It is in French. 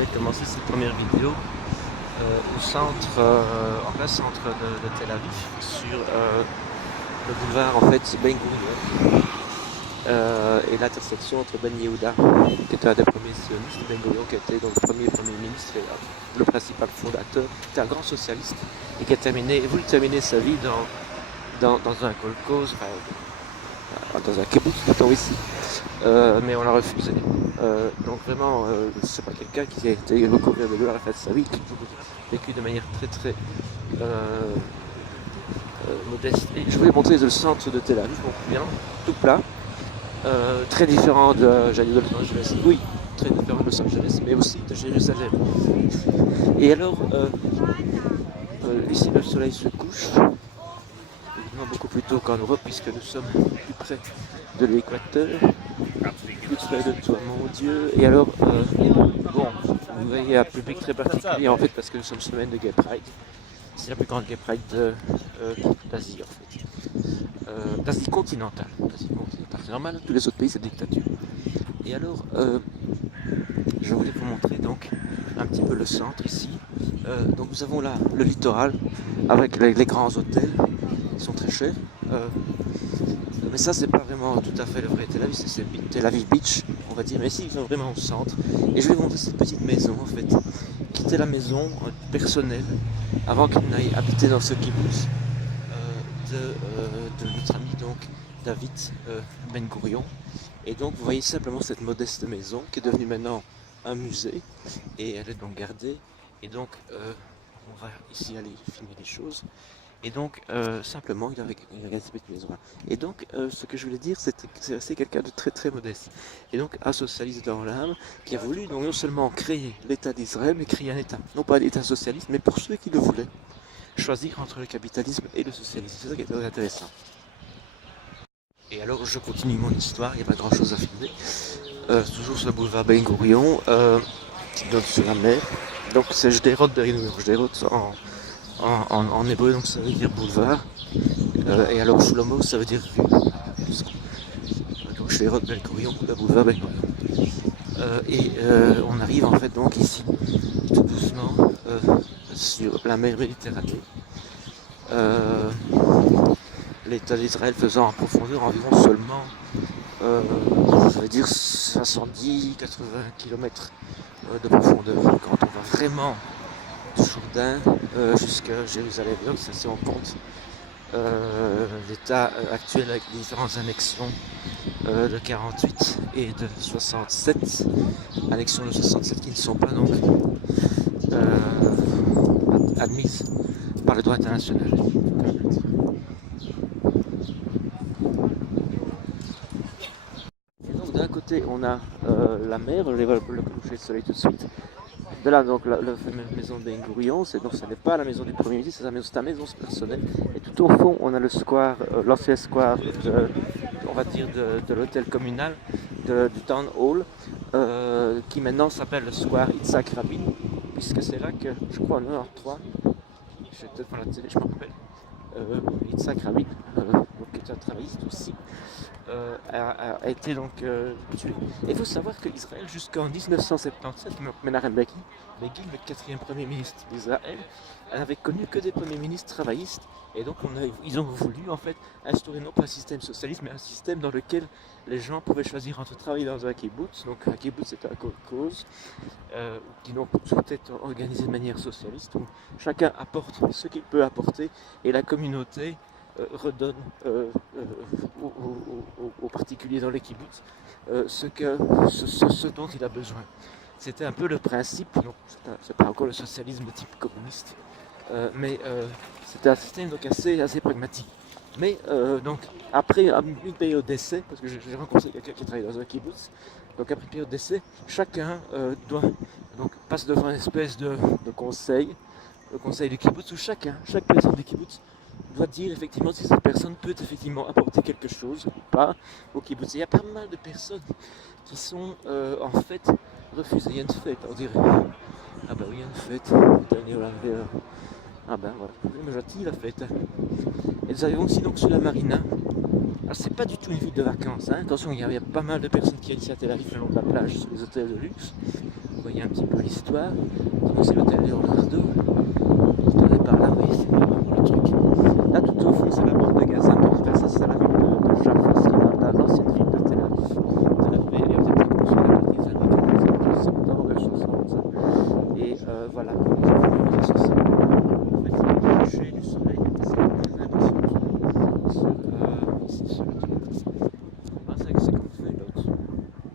voulais commencer cette première vidéo au centre, en plein centre de Tel Aviv, sur le boulevard en fait Ben Gurion et l'intersection entre Ben Yehuda, qui était un des premiers sionistes, Ben Gurion qui était donc le premier ministre et le principal fondateur, qui était un grand socialiste et qui a voulu terminer sa vie dans un kolkhoz, dans un kibbutz, dit-on ici, mais on l'a refusé. Donc vraiment, c'est pas quelqu'un qui a été recouvert de gloire à la fin de sa vie, qui a vécu de manière très modeste. Et je voulais montrer le centre de Tel Aviv, donc bien, tout plat, très différent de Los Angeles, oui, très différent de Los Angeles, mais aussi de Jérusalem. Et alors, ici le soleil se couche, évidemment beaucoup plus tôt qu'en Europe, puisque nous sommes plus près de l'équateur, plus près de toi mon Dieu. Et alors, bon, vous voyez un public très particulier en fait, parce que nous sommes semaine de Gay Pride. C'est la plus grande Gay Pride d'Asie en fait. D'Asie continentale. C'est normal, tous les autres pays c'est dictature. Et alors, je voulais vous montrer donc un petit peu le centre ici. Donc nous avons là le littoral avec les grands hôtels, ils sont très chers. Mais ça c'est pas vraiment tout à fait le vrai Tel Aviv, c'est Tel Aviv Beach, on va dire, mais ici ils sont vraiment au centre. Et je vais vous montrer cette petite maison en fait, qui était la maison personnelle avant qu'il n'aille habiter dans ce kibbutz de notre ami donc David Ben Gurion. Et donc vous voyez simplement cette modeste maison qui est devenue maintenant un musée et elle est donc gardée. Et donc on va ici aller filmer les choses. Et donc simplement il avait cette petite maison là. Et donc ce que je voulais dire c'est que c'est quelqu'un de très modeste. Et donc un socialiste dans l'âme qui a voulu donc non seulement créer l'État d'Israël mais créer un État, non pas un État socialiste mais pour ceux qui le voulaient, choisir entre le capitalisme et le socialisme. C'est ça qui est très intéressant. Et alors je continue mon histoire, il n'y a pas grand chose à filmer. Toujours ce boulevard Ben Gurion qui donne sur la mer. Donc c'est Jderot Berinour. Jderot en hébreu, donc ça veut dire boulevard. Et alors Shlomo ça veut dire rue. Donc Jderot Ben Gurion, le boulevard Ben Gurion. Et on arrive en fait donc ici, tout doucement, sur la mer Méditerranée. L'État d'Israël faisant en profondeur environ seulement, ça veut dire 70-80 km de profondeur. Quand on va vraiment du Jourdain jusqu'à Jérusalem, donc ça c'est en compte l'état actuel avec les différentes annexions de 48 et de 67, annexions de 67 qui ne sont pas donc admises par le droit international. D'un côté on a la mer, je vais le coucher de soleil tout de suite. De là donc la maison de Ben Gurion, ce n'est pas la maison du Premier ministre, c'est sa maison personnelle. Et tout au fond on a le square, l'ancien square on va dire de l'hôtel communal, du Town Hall, qui maintenant s'appelle le square Yitzhak Rabin, puisque c'est là que, je crois en 93, je vais peut-être voir la télé, je me rappelle, Yitzhak Rabin, qui est un travailliste aussi, a été donc tué. Et il faut savoir qu'Israël, jusqu'en 1977, Menachem Begin, le quatrième premier ministre d'Israël, n'avait connu que des premiers ministres travaillistes. Et donc ils ont voulu en fait instaurer non pas un système socialiste, mais un système dans lequel les gens pouvaient choisir entre travailler dans un kibbutz. Donc un kibbutz c'est un kolkhoz qui donc tout est organisé de manière socialiste, où chacun apporte ce qu'il peut apporter et la communauté redonne aux particuliers dans les kibbutz ce dont il a besoin. C'était un peu le principe, donc c'est pas encore le socialisme de type communiste, mais c'était un système donc assez pragmatique. Mais donc après une période d'essai, parce que j'ai rencontré quelqu'un qui travaille dans un kibbutz, donc après une période d'essai, chacun passe devant une espèce de conseil, le conseil du kibbutz, où chaque personne du kibbutz doit dire effectivement si cette personne peut effectivement apporter quelque chose ou pas au kibbutz. Il y a pas mal de personnes qui sont en fait refusées. Il y a une fête, on dirait. Ah bah oui, il y a une fête. Ah ben voilà, mais gentil la fête. Et nous arrivons aussi donc sur la marina. Alors c'est pas du tout une ville de vacances, attention, il y a pas mal de personnes qui viennent ici à Tel Aviv le long de la plage, sur les hôtels de luxe. Vous voyez un petit peu l'histoire. l'histoire. C'est aussi l'hôtel Leonardo. Attendez par là, oui, c'est vraiment le truc. Là, tout au fond, c'est la bande de Gaza, mais ça, c'est la ville de Jaffa, c'est l'ancienne ville de Tel Aviv. Tel Aviv, il y a peut-être plus sur la partie islamique, c'est notamment la chanson, ça. Et voilà.